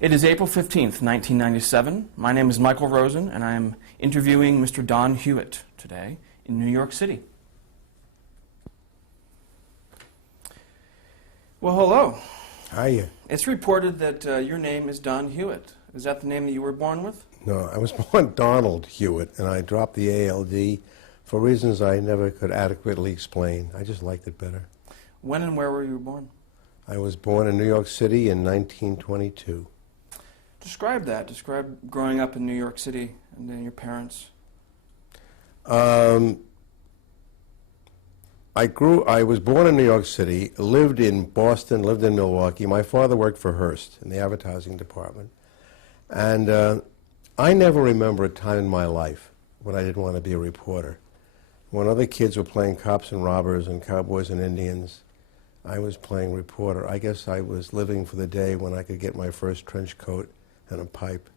It is April 15th, 1997. My name is Michael Rosen, and I am interviewing Mr. Don Hewitt today in New York City. Well, hello. Hiya. It's reported that your name is Don Hewitt. Is that the name that you were born with? No, I was born Donald Hewitt, and I dropped the ALD for reasons I never could adequately explain. I just liked it better. When and where were you born? I was born in New York City in 1922. Describe that. Describe growing up in New York City and then your parents. I was born in New York City, lived in Boston, lived in Milwaukee. My father worked for Hearst in the advertising department. And I never remember a time in my life when I didn't want to be a reporter. When other kids were playing cops and robbers and cowboys and Indians, I was playing reporter. I guess I was living for the day when I could get my first trench coat and a pipe.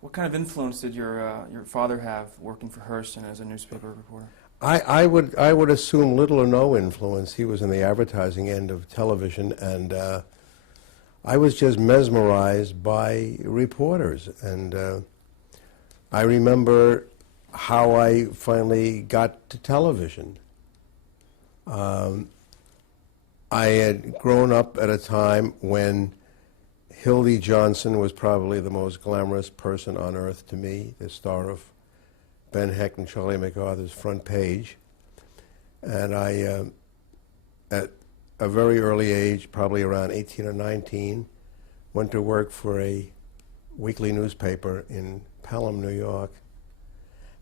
What kind of influence did your father have working for Hearst and as a newspaper reporter? I would assume little or no influence. He was in the advertising end of television, and I was just mesmerized by reporters. And I remember how I finally got to television. I had grown up at a time when Hildy Johnson was probably the most glamorous person on earth to me, the star of Ben Hecht and Charlie MacArthur's Front Page. And I, at a very early age, probably around 18 or 19, went to work for a weekly newspaper in Pelham, New York,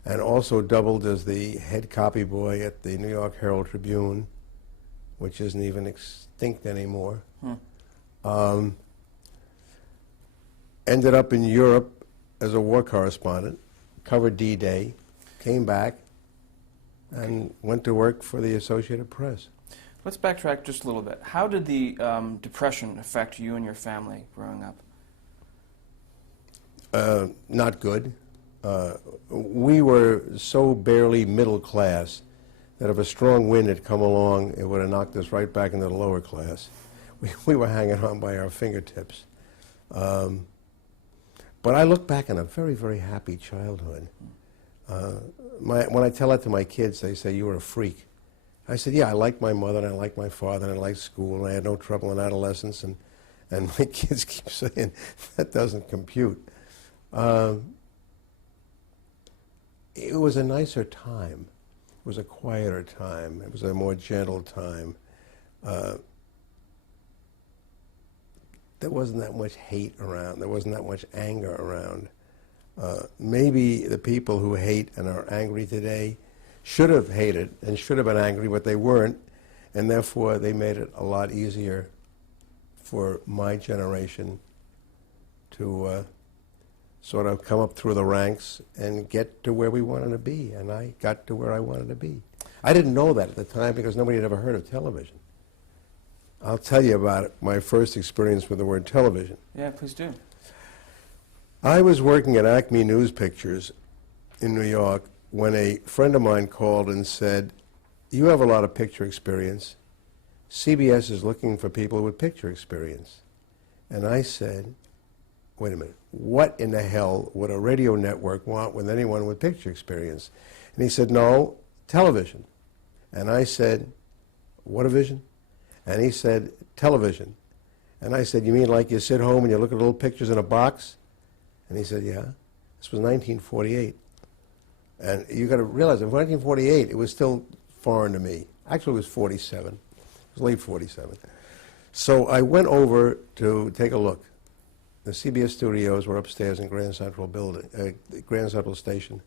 and also doubled as the head copy boy at the New York Herald Tribune, which isn't even extinct anymore. Ended up in Europe as a war correspondent, covered D-Day, came back, and went to work for the Associated Press. Let's backtrack just a little bit. How did the Depression affect you and your family growing up? Not good. We were so barely middle class that if a strong wind had come along, it would have knocked us right back into the lower class. We were hanging on by our fingertips. But I look back on a very, very happy childhood. When I tell that to my kids, they say, "You were a freak." I said, "Yeah, I liked my mother, and I liked my father, and I liked school, and I had no trouble in adolescence." And my kids keep saying, "That doesn't compute." It was a nicer time. It was a quieter time. It was a more gentle time. There wasn't that much hate around. There wasn't that much anger around. Maybe the people who hate and are angry today should have hated and should have been angry, but they weren't, and therefore they made it a lot easier for my generation to sort of come up through the ranks and get to where we wanted to be, and I got to where I wanted to be. I didn't know that at the time because nobody had ever heard of television. I'll tell you about my first experience with the word television. Yeah, please do. I was working at Acme News Pictures in New York when a friend of mine called and said, "You have a lot of picture experience. CBS is looking for people with picture experience." And I said, "Wait a minute, what in the hell would a radio network want with anyone with picture experience?" And he said, "No, television." And I said, "What a vision?" And he said, "Television." And I said, "You mean like you sit home and you look at little pictures in a box?" And he said, "Yeah." This was 1948. And you got to realize, in 1948, it was still foreign to me. Actually, it was 47. It was late 47. So I went over to take a look. The CBS studios were upstairs in Grand Central Grand Central Station.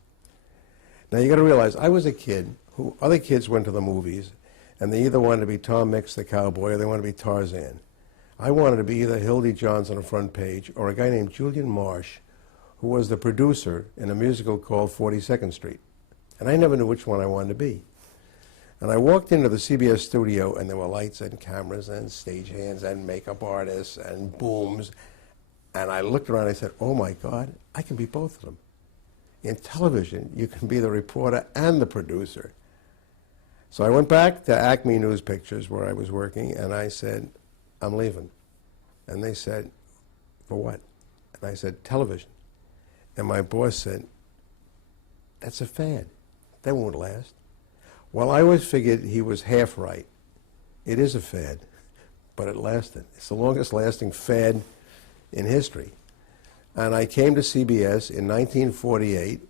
Now you got to realize, I was a kid who other kids went to the movies, and they either wanted to be Tom Mix the cowboy or they wanted to be Tarzan. I wanted to be either Hildy Johnson on the Front Page or a guy named Julian Marsh, who was the producer in a musical called 42nd Street. And I never knew which one I wanted to be. And I walked into the CBS studio, and there were lights and cameras and stagehands and makeup artists and booms. And I looked around and I said, "Oh my God, I can be both of them." In television, you can be the reporter and the producer. So I went back to Acme News Pictures, where I was working, and I said, "I'm leaving." And they said, for what? And I said, television. And my boss said, that's a fad. That won't last. Well, I always figured he was half right. It is a fad, but it lasted. It's the longest lasting fad in history. And I came to CBS in 1948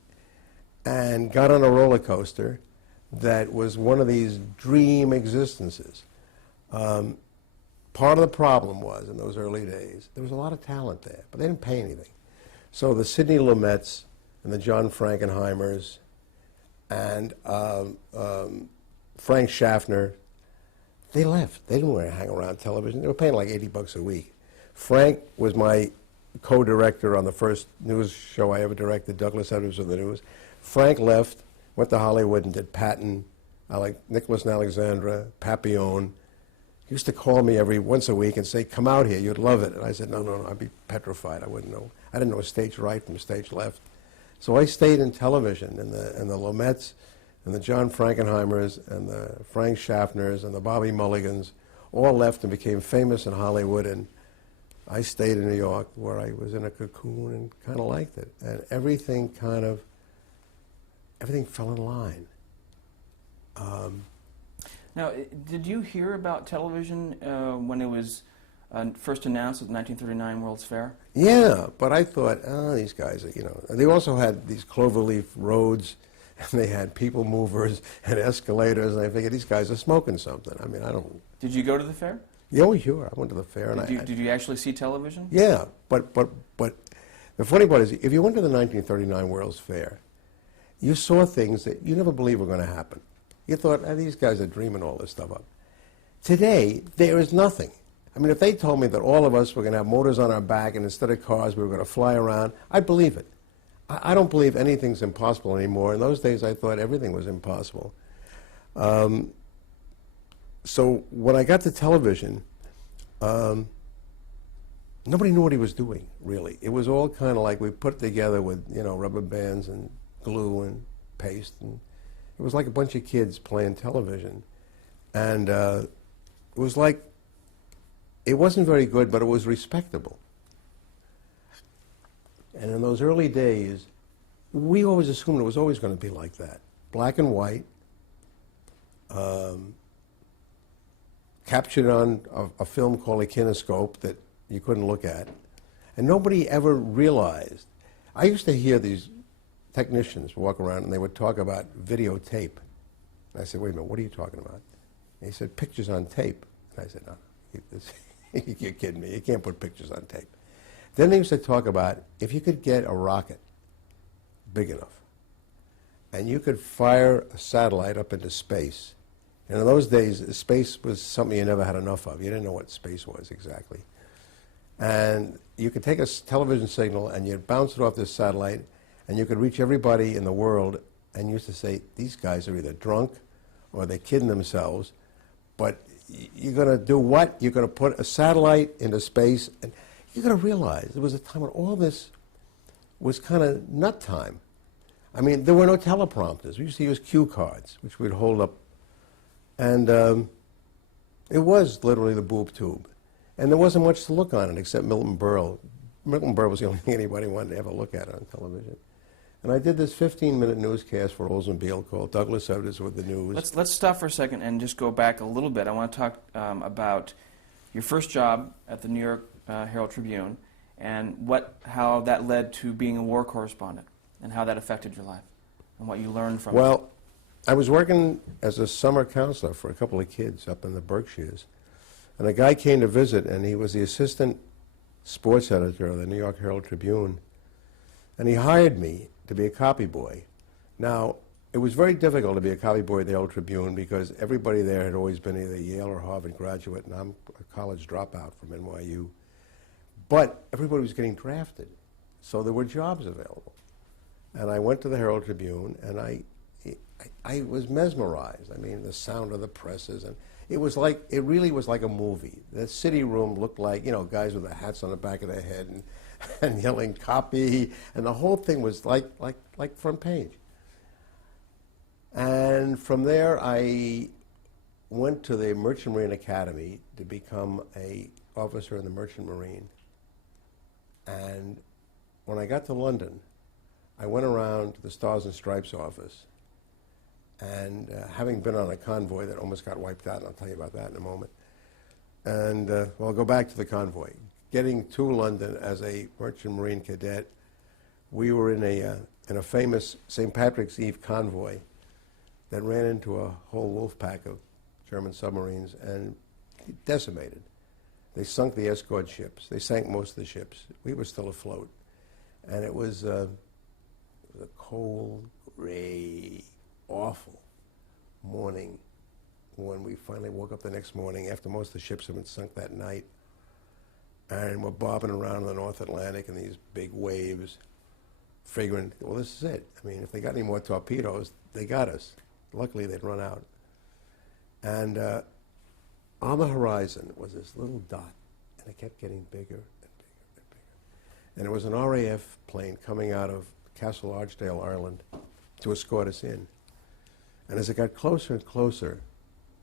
and got on a roller coaster that was one of these dream existences. Part of the problem was, in those early days, there was a lot of talent there, but they didn't pay anything. So the Sidney Lumets and the John Frankenheimers and Frank Schaffner, they left. They didn't want to hang around television. They were paying like $80 a week. Frank was my co-director on the first news show I ever directed, Douglas Adams of the News. Frank left, went to Hollywood and did Patton, like Nicholas and Alexandra, Papillon. He used to call me every once a week and say, come out here, you'd love it. And I said, no, I'd be petrified. I wouldn't know. I didn't know stage right from stage left. So I stayed in television, and the Lumets and the John Frankenheimers and the Frank Schaffners and the Bobby Mulligans all left and became famous in Hollywood, and I stayed in New York where I was in a cocoon and kind of liked it. And everything fell in line. Now, did you hear about television when it was first announced at the 1939 World's Fair? Yeah, but I thought, these guys are, They also had these cloverleaf roads, and they had people movers and escalators, and I figured these guys are smoking something. I mean, I don't... Did you go to the fair? Yeah, oh, sure. I went to the fair. Did you actually see television? Yeah, but the funny part is, if you went to the 1939 World's Fair, you saw things that you never believed were going to happen. You thought, these guys are dreaming all this stuff up. Today, there is nothing. I mean, if they told me that all of us were going to have motors on our back and instead of cars we were going to fly around, I'd believe it. I don't believe anything's impossible anymore. In those days, I thought everything was impossible. So when I got to television, nobody knew what he was doing, really. It was all kind of like we put it together with, rubber bands and glue and paste, and it was like a bunch of kids playing television. And it was like, it wasn't very good, but it was respectable. And in those early days, we always assumed it was always going to be like that. Black and white, captured on a film called a kinescope that you couldn't look at. And nobody ever realized. I used to hear these technicians walk around and they would talk about videotape. And I said, wait a minute, what are you talking about? And he said, pictures on tape. And I said, no, you're kidding me. You can't put pictures on tape. Then they used to talk about if you could get a rocket big enough and you could fire a satellite up into space. And in those days, space was something you never had enough of. You didn't know what space was exactly. And you could take a television signal and you'd bounce it off this satellite and you could reach everybody in the world, and you used to say, these guys are either drunk or they're kidding themselves, but you're going to do what? You're going to put a satellite into space, and you're going to realize there was a time when all this was kind of nut time. I mean, there were no teleprompters. We used to use cue cards, which we'd hold up, and it was literally the boob tube. And there wasn't much to look on it except Milton Berle. Milton Berle was the only thing anybody wanted to ever look at on television. And I did this 15-minute newscast for Oldsmobile called Douglas Adams with the News. Let's stop for a second and just go back a little bit. I want to talk about your first job at the New York Herald Tribune and how that led to being a war correspondent and how that affected your life and what you learned from it. Well, I was working as a summer counselor for a couple of kids up in the Berkshires. And a guy came to visit, and he was the assistant sports editor of the New York Herald Tribune. And he hired me to be a copy boy. Now, it was very difficult to be a copy boy at the Herald Tribune because everybody there had always been either Yale or Harvard graduate, and I'm a college dropout from NYU. But everybody was getting drafted, so there were jobs available. And I went to the Herald Tribune, and I was mesmerized. I mean, the sound of the presses, and it really was like a movie. The city room looked like, guys with their hats on the back of their head and yelling copy, and the whole thing was like front page. And from there, I went to the Merchant Marine Academy to become a officer in the Merchant Marine. And when I got to London, I went around to the Stars and Stripes office. And having been on a convoy that almost got wiped out, and I'll tell you about that in a moment. And well, I'll go back to the convoy. Getting to London as a Merchant Marine cadet, we were in a famous St. Patrick's Eve convoy that ran into a whole wolf pack of German submarines and decimated. They sunk the escort ships. They sank most of the ships. We were still afloat. And it was a cold, gray, awful morning when we finally woke up the next morning after most of the ships had been sunk that night. And we're bobbing around in the North Atlantic in these big waves, figuring, well, this is it. I mean, if they got any more torpedoes, they got us. Luckily, they'd run out. And on the horizon was this little dot, and it kept getting bigger and bigger and bigger. And it was an RAF plane coming out of Castle Archdale, Ireland, to escort us in. And as it got closer and closer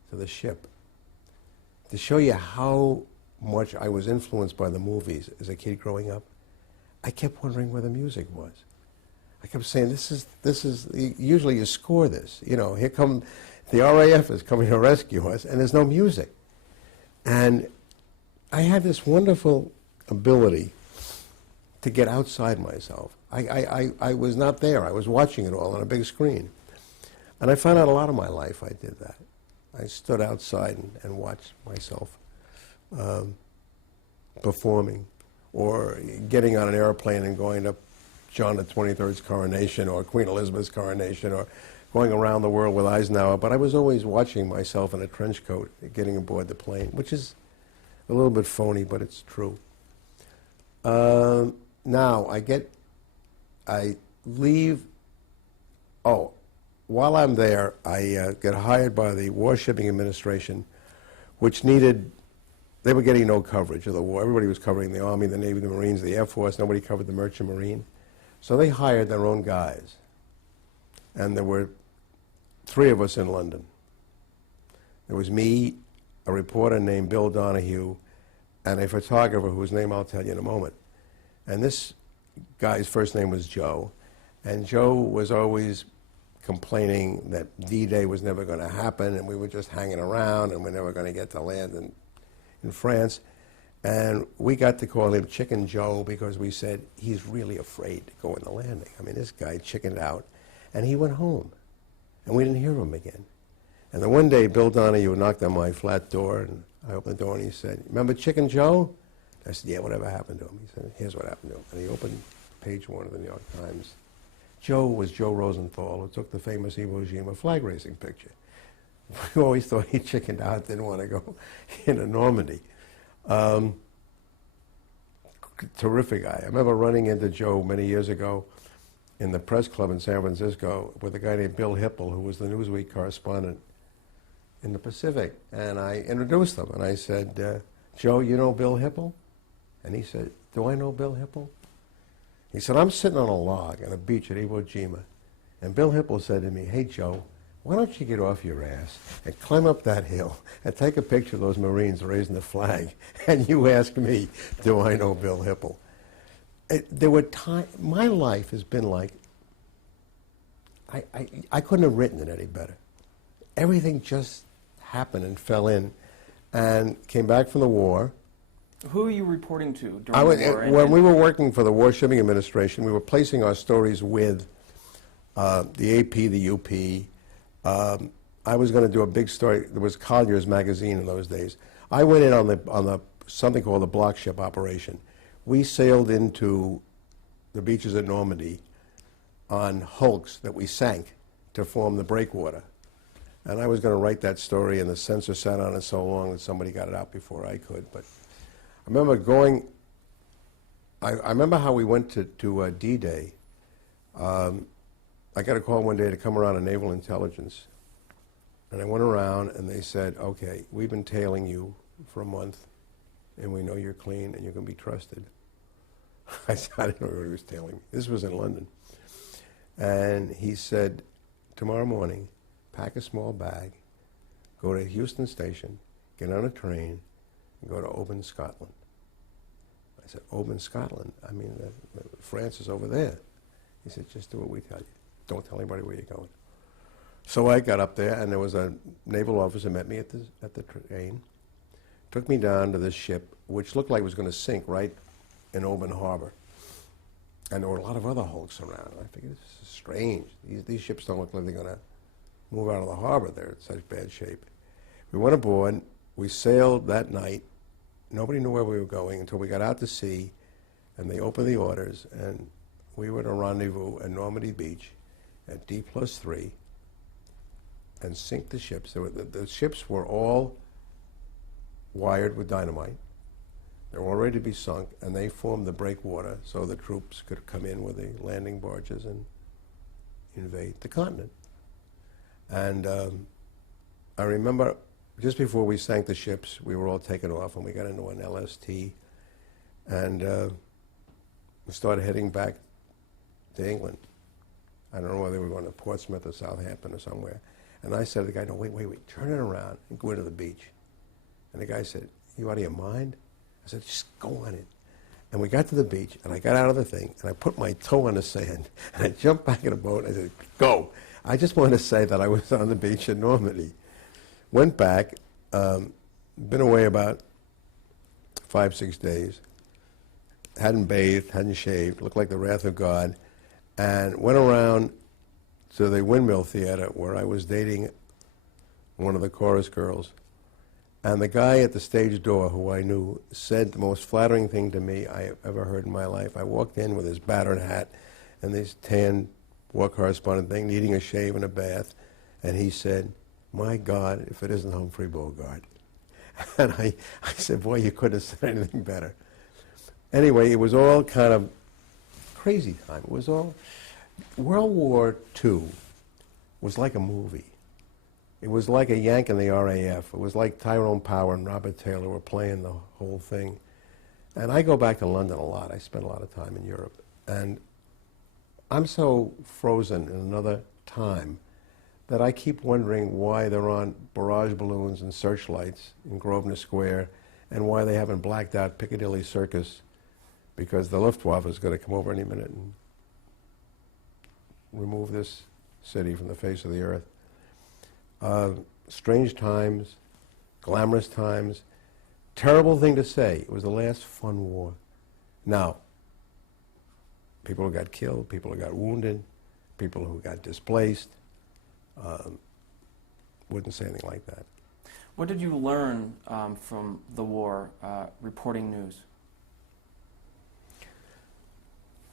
to the ship, to show you how much I was influenced by the movies as a kid growing up, I kept wondering where the music was. I kept saying, this is, usually you score this. You know, here come, the RAF is coming to rescue us, and there's no music. And I had this wonderful ability to get outside myself. I was not there. I was watching it all on a big screen. And I found out a lot of my life I did that. I stood outside and watched myself performing, or getting on an airplane and going to John the 23rd's coronation, or Queen Elizabeth's coronation, or going around the world with Eisenhower. But I was always watching myself in a trench coat getting aboard the plane, which is a little bit phony, but it's true. Now, I leave, while I'm there, I get hired by the War Shipping Administration, which needed, they were getting no coverage of the war. Everybody was covering the Army, the Navy, the Marines, the Air Force. Nobody covered the Merchant Marine. So they hired their own guys. And there were 3 of us in London. There was me, a reporter named Bill Donahue, and a photographer whose name I'll tell you in a moment. And this guy's first name was Joe. And Joe was always complaining that D-Day was never going to happen, and we were just hanging around, and we're never going to get to land in France. And we got to call him Chicken Joe because we said, he's really afraid to go in the landing. I mean, this guy chickened out, and he went home, and we didn't hear him again. And then one day, Bill Donahue knocked on my flat door, and I opened the door, and he said, "Remember Chicken Joe?" I said, "Yeah, whatever happened to him?" He said, "Here's what happened to him." And he opened page 1 of the New York Times. Joe was Joe Rosenthal, who took the famous Iwo Jima flag racing picture. We always thought he chickened out, didn't want to go into Normandy. Terrific guy. I remember running into Joe many years ago in the press club in San Francisco with a guy named Bill Hipple, who was the Newsweek correspondent in the Pacific. And I introduced him, and I said, "Joe, you know Bill Hipple?" And he said, "Do I know Bill Hipple?" He said, "I'm sitting on a log on a beach at Iwo Jima." And Bill Hipple said to me, "Hey, Joe, why don't you get off your ass and climb up that hill and take a picture of those Marines raising the flag, and you ask me, do I know Bill Hipple?" There were times, my life has been like, I couldn't have written it any better. Everything just happened and fell in, and came back from the war. Who are you reporting to during the war? When we were working for the War Shipping Administration, we were placing our stories with the AP, the UP. I was going to do a big story. There was Collier's magazine in those days. I went in on the something called the block ship operation. We sailed into the beaches at Normandy on hulks that we sank to form the breakwater. And I was going to write that story, and the censor sat on it so long that somebody got it out before I could. But I remember going, I remember how we went to D-Day. I got a call one day to come around to Naval Intelligence. And I went around, and they said, "Okay, we've been tailing you for a month, and we know you're clean, and you can be trusted." I said, I didn't know he was tailing me. This was in London. And he said, "Tomorrow morning, pack a small bag, go to Houston Station, get on a train, and go to Oban, Scotland. I said, Oban, Scotland? I mean, France is over there. He said, just do what we tell you. Don't tell anybody where you're going. So I got up there, and there was a naval officer met me at the train, took me down to this ship, which looked like it was going to sink right in Oban Harbor. And there were a lot of other hulks around. I figured, this is strange. These ships don't look like they're going to move out of the harbor. They're in such bad shape. We went aboard. We sailed that night. Nobody knew where we were going until we got out to sea, and they opened the orders, and we were to rendezvous at Normandy Beach at D+3 and sink the ships. The ships were all wired with dynamite. They were all ready to be sunk, and they formed the breakwater so the troops could come in with the landing barges and invade the continent. And I remember just before we sank the ships, we were all taken off, and we got into an LST, and we started heading back to England. I don't know whether we were going to Portsmouth or Southampton or somewhere. And I said to the guy, no, wait, turn it around and go into the beach. And the guy said, you out of your mind? I said, just go on it. And we got to the beach, and I got out of the thing, and I put my toe on the sand, and I jumped back in the boat, and I said, go. I just wanted to say that I was on the beach in Normandy. Went back, been away about 5-6 days, hadn't bathed, hadn't shaved, looked like the wrath of God, and went around to the Windmill Theater where I was dating one of the chorus girls. And the guy at the stage door, who I knew, said the most flattering thing to me I have ever heard in my life. I walked in with his battered hat and this tan war correspondent thing, needing a shave and a bath, and he said, my God, if it isn't Humphrey Bogart. And I said, boy, you couldn't have said anything better. Anyway, it was all kind of crazy time. It was all, World War II was like a movie. It was like a Yank in the RAF. It was like Tyrone Power and Robert Taylor were playing the whole thing. And I go back to London a lot. I spent a lot of time in Europe. And I'm so frozen in another time that I keep wondering why there aren't barrage balloons and searchlights in Grosvenor Square, and why they haven't blacked out Piccadilly Circus, because the Luftwaffe is going to come over any minute and remove this city from the face of the earth. Strange times, glamorous times, terrible thing to say. It was the last fun war. Now, people who got killed, people who got wounded, people who got displaced, wouldn't say anything like that. What did you learn from the war, reporting news?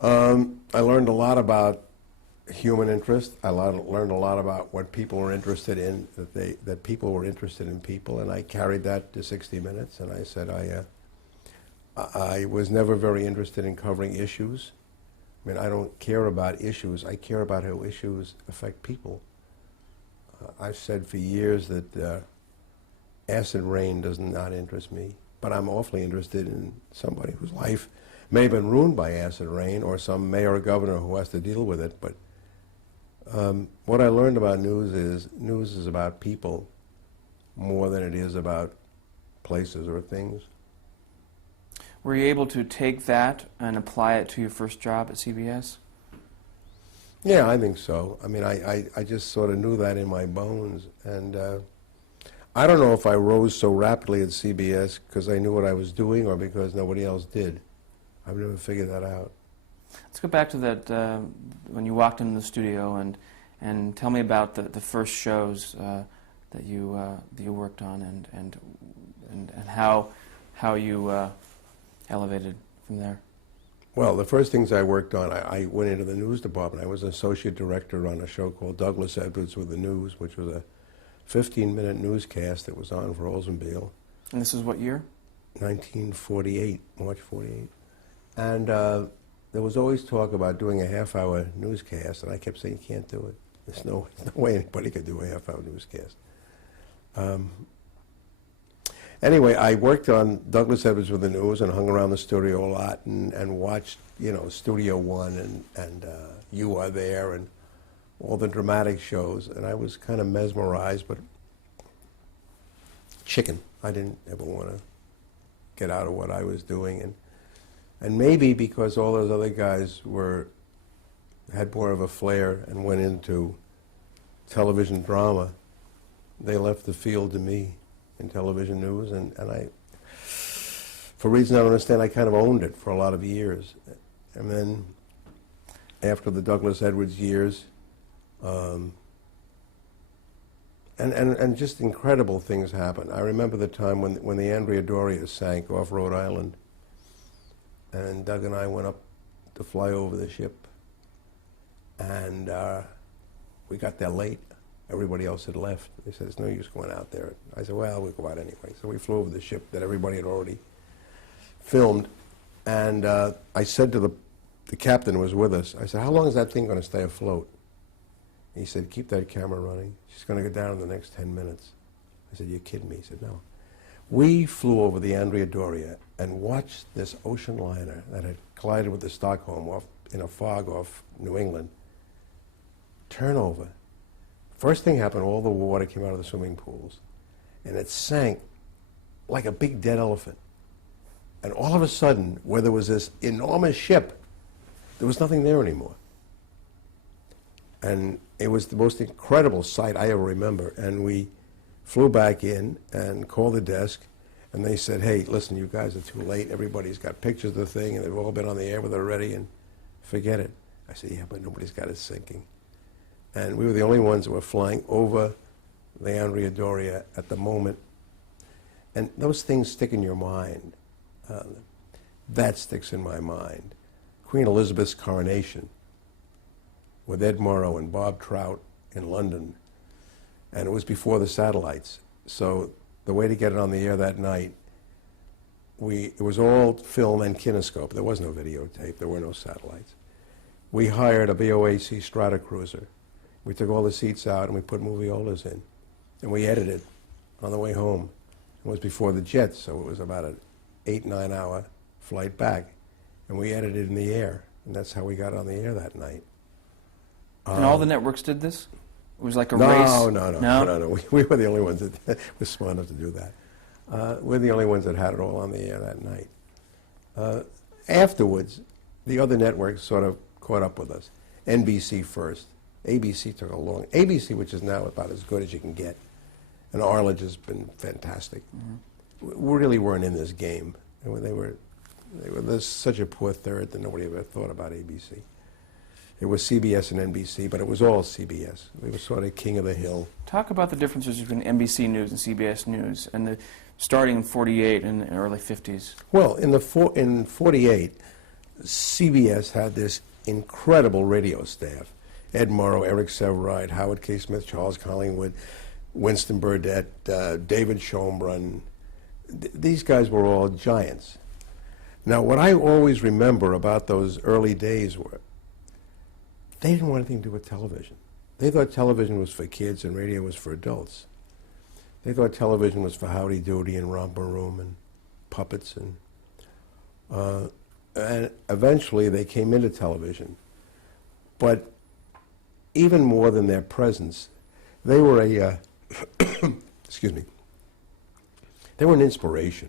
I learned a lot about human interest. I learned a lot about what people were interested in, that people were interested in people, and I carried that to 60 Minutes, and I said I was never very interested in covering issues. I mean, I don't care about issues. I care about how issues affect people. I've said for years that acid rain does not interest me, but I'm awfully interested in somebody whose life may have been ruined by acid rain, or some mayor or governor who has to deal with it. But what I learned about news is about people more than it is about places or things. Were you able to take that and apply it to your first job at CBS? Yeah, I think so. I mean, I just sort of knew that in my bones. And I don't know if I rose so rapidly at CBS because I knew what I was doing or because nobody else did. I've never figured that out. Let's go back to that when you walked into the studio, and tell me about the first shows that you worked on, and how you elevated from there. Well, the first things I worked on, I went into the news department. I was an associate director on a show called Douglas Edwards with the News, which was a 15-minute newscast that was on for Oldsmobile. And this is what year? 1948, March 48. And there was always talk about doing a half-hour newscast, and I kept saying, you can't do it. There's no way anybody could do a half-hour newscast. Anyway, I worked on Douglas Edwards with the News and hung around the studio a lot and watched, you know, Studio One and You Are There and all the dramatic shows, and I was kind of mesmerized, but chicken. I didn't ever want to get out of what I was doing, and maybe because all those other guys had more of a flair and went into television drama, they left the field to me in television news, and I, for reasons I don't understand, I kind of owned it for a lot of years. And then after the Douglas Edwards years, and just incredible things happened. I remember the time when the Andrea Doria sank off Rhode Island, and Doug and I went up to fly over the ship, and we got there late. Everybody else had left. They said, "There's no use going out there." I said, "Well, we'll go out anyway." So we flew over the ship that everybody had already filmed, and I said to the captain who was with us, I said, "How long is that thing going to stay afloat?" He said, "Keep that camera running. She's going to go down in the next 10 minutes. I said, "You're kidding me." He said, "No." We flew over the Andrea Doria and watched this ocean liner that had collided with the Stockholm in a fog off New England turn over. First thing happened, all the water came out of the swimming pools, and it sank like a big dead elephant. And all of a sudden, where there was this enormous ship, there was nothing there anymore. And it was the most incredible sight I ever remember. And we flew back in and called the desk, and they said, "Hey, listen, you guys are too late. Everybody's got pictures of the thing, and they've all been on the air with it already, and forget it." I said, "Yeah, but nobody's got it sinking." And we were the only ones that were flying over the Andrea Doria at the moment. And those things stick in your mind. That sticks in my mind. Queen Elizabeth's coronation with Ed Morrow and Bob Trout in London. And it was before the satellites. So the way to get it on the air that night, it was all film and kinescope. There was no videotape. There were no satellites. We hired a BOAC Stratocruiser. We took all the seats out and we put moviolas in. And we edited on the way home. It was before the jets, so it was about an 8-9 hour flight back. And we edited in the air. And that's how we got on the air that night. And all the networks did this? It was like a no, race? No. We were the only ones that were smart enough to do that. We're the only ones that had it all on the air that night. Afterwards, the other networks sort of caught up with us. NBC first. ABC took a long... ABC, which is now about as good as you can get. And Arledge has been fantastic. We really weren't in this game. They were such a poor third that nobody ever thought about ABC. It was CBS and NBC, but it was all CBS. We were sort of king of the hill. Talk about the differences between NBC News and CBS News, and starting in '48 and the early '50s. Well, in '48, CBS had this incredible radio staff. Ed Morrow, Eric Severide, Howard K. Smith, Charles Collingwood, Winston Burdett, David Schombrun. These guys were all giants. Now, what I always remember about those early days were they didn't want anything to do with television. They thought television was for kids and radio was for adults. They thought television was for Howdy Doody and Romper Room and puppets. And eventually they came into television. But even more than their presence, they were a, excuse me, they were an inspiration.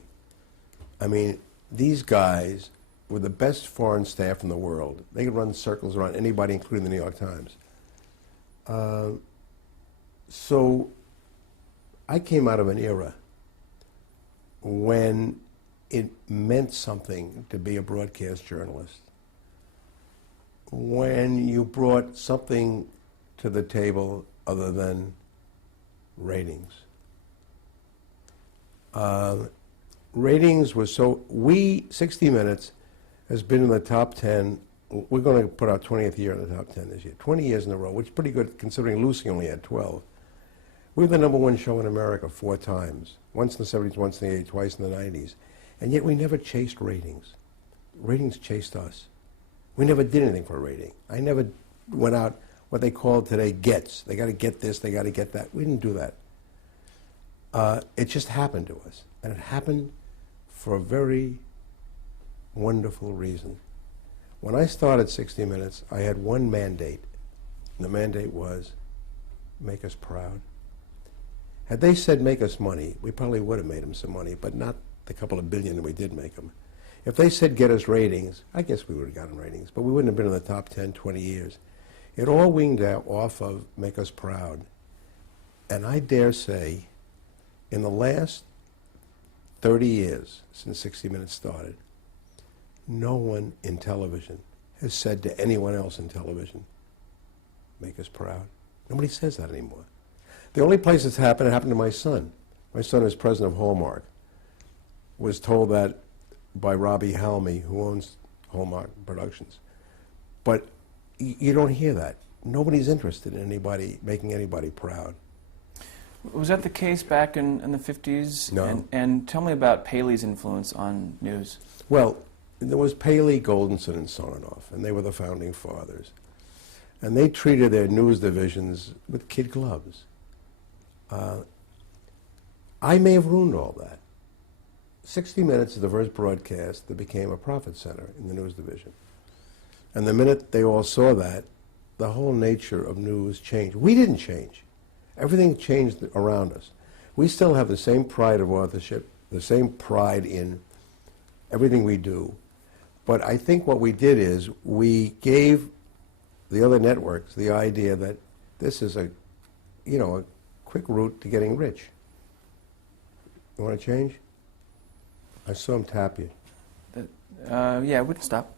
I mean, these guys were the best foreign staff in the world. They could run circles around anybody, including the New York Times. So I came out of an era when it meant something to be a broadcast journalist. When you brought something to the table other than ratings. Ratings were so, 60 Minutes has been in the top 10. We're going to put our 20th year in the top 10 this year. 20 years in a row, which is pretty good considering Lucy only had 12. We were the #1 show in America 4 times. Once in the 70s, once in the 80s, twice in the 90s. And yet we never chased ratings. Ratings chased us. We never did anything for a rating. I never went out what they call today gets. They got to get this, they got to get that. We didn't do that. It just happened to us. And it happened for a very wonderful reason. When I started 60 Minutes, I had one mandate. And the mandate was, make us proud. Had they said make us money, we probably would have made them some money, but not the couple of billion that we did make them. If they said get us ratings, I guess we would have gotten ratings, but we wouldn't have been in the top 10, 20 years. It all winged out off of make us proud. And I dare say, in the last 30 years since 60 Minutes started, no one in television has said to anyone else in television, make us proud. Nobody says that anymore. The only place it's happened, it happened to my son. My son is president of Hallmark, was told that by Robbie Halmy, who owns Hallmark Productions. But you don't hear that. Nobody's interested in anybody making anybody proud. Was that the case back in the 50s? No. And tell me about Paley's influence on news. Well, there was Paley, Goldenson, and Sarnoff, and they were the founding fathers. And they treated their news divisions with kid gloves. I may have ruined all that. 60 Minutes is the first broadcast that became a profit center in the news division. And the minute they all saw that, the whole nature of news changed. We didn't change. Everything changed around us. We still have the same pride of authorship, the same pride in everything we do. But I think what we did is we gave the other networks the idea that this is a quick route to getting rich. You want to change? I saw him tap you. Yeah, we can stop.